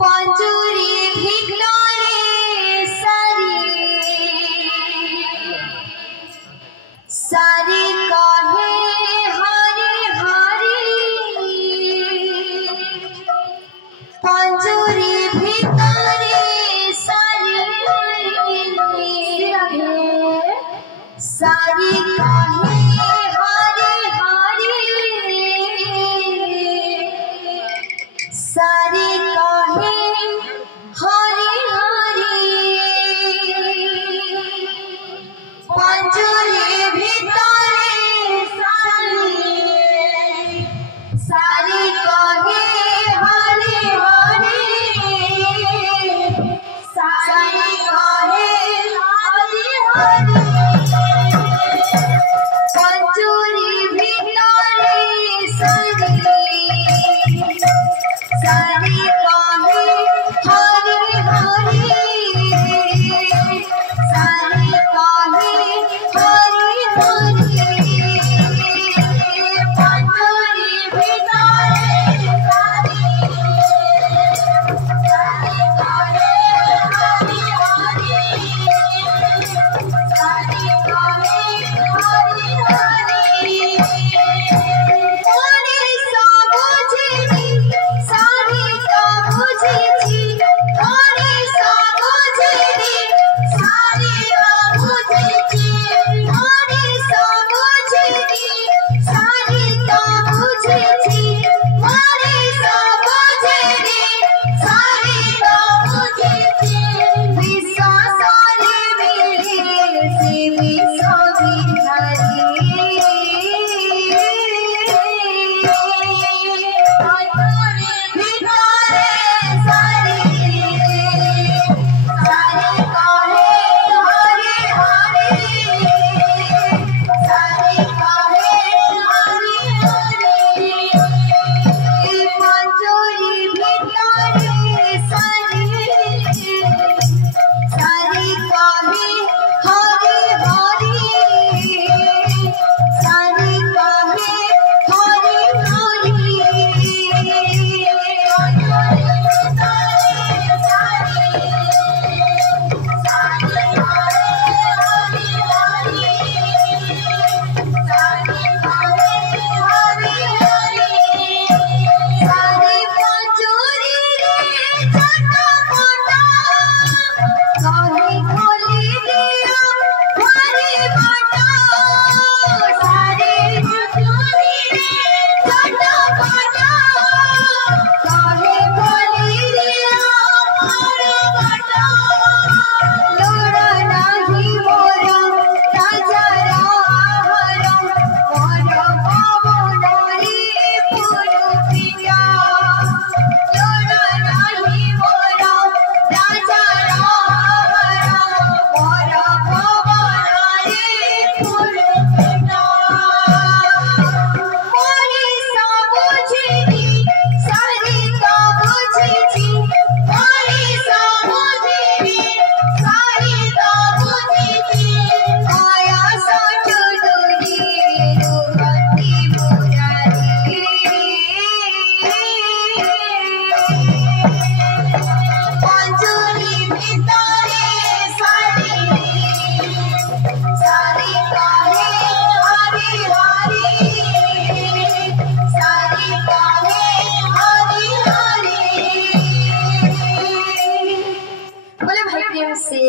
पंजुरी भितरे सारी सारी कहे हरि हरि पंजुरी भितरे सारी सारी कहे हरि हरि सारी कहे हरि हरि पंजुरी भितरे सारी कहे हरि हरि सारी कहे हरि हरि पंजुरी भितरे सारी सारी कहे हरि हरि सारी कहे हरि हरि पंजुरी भितरे सारी सारी कहे हरि हरि सारी कहे हरि हरि ओरे साबुझी सारी तो बुझी ओरे साबुझी सारी तो बुझी ओरे साबुझी सारी तो बुझी ओरे साबुझी सारी तो बुझी विश्वास रे मेरे से विश्वास हरि पंजुरी भितरे सारी सारी कहे हरि हरि सारी कहे हरि हरि पंजुरी भितरे सारी सारी कहे हरि हरि सारी कहे हरि हरि बोले भाई प्रेम से।